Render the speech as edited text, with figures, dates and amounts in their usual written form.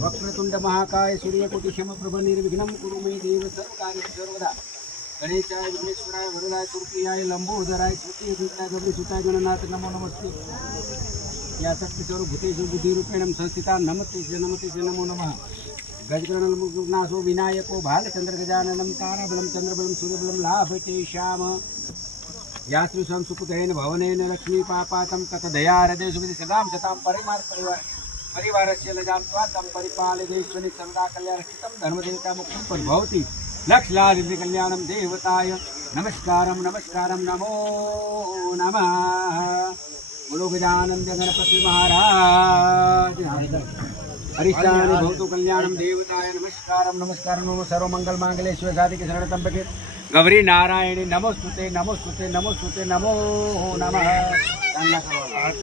वक्रतुंड महाकाय सूर्यकोटि समप्रभ निर्विघ्नं कुरु मे देव सर्वकार्येषु सर्वदा। गणेशाय विघ्नेश्वराय वरदाय सुरप्रियाय लंबोदराय श्रुतियुताय गौरीसुताय गणनाथ नमो नमस्ते। या शक्तिस्वरूप भूतेषु बुद्धिरूपेण संस्थिता नमते नमो नमः। गजगणनाथो विनायको भालचंद्र गजाननं ताराबलं चंद्रबलं सूर्यबलं लाभते श्याम। यात्रु संसुकुतेन भवनेन लक्ष्मी पापातं कथदया हृदय सुविधि सदां शतां परिवारस्य लजां त्वां परिपालयेश्वनि सर्वदा कल्याणरक्षितं धर्मदेवता मुक्तं परिभवति लक्ष्लादिति कल्याणं देवताय नमस्कारं नमो नमः। बोलो गजानन गणपति महाराज हरिष्ठानि भवतु कल्याणं देवताय नमस्कारं नमो सर्वमंगल मांगल्ये शिवे साधिके शरणत्र्यंबके गौरी नारायणी नमोस्तुते नमो नमः।